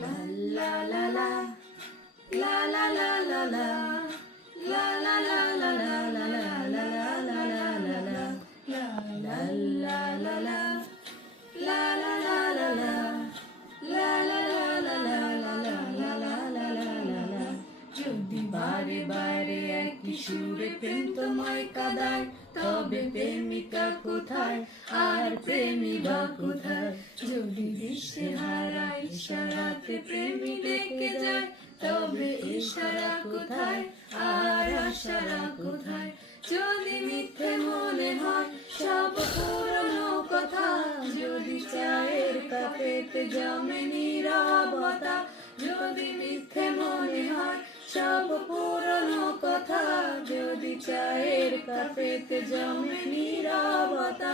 La la la la, la la la la la, la la la la la la la la la la la la la, la la la la, la la la la la, la la la la la la la la la la la la। যদি বারে বারে একই সুরে প্রেম তোমায় কাঁদায়, তবে প্রেমিকা কোথায় আর প্রেমী বা কোথায়? যদি দিশেহারা ইশারাতে প্রেমী ডেকে যায়, তবে ইশারা কোথায় আর আশারা কোথায়? যদি মিথ্যে মনে হয় সব পুরনো কথা, যদি চায়ের কাপেতে জমে নীরবতা, যদি মিথ্যে মনে হয় সব পুরনো কথা, যদি চায়ের কাপেতে জমে নীরবতা।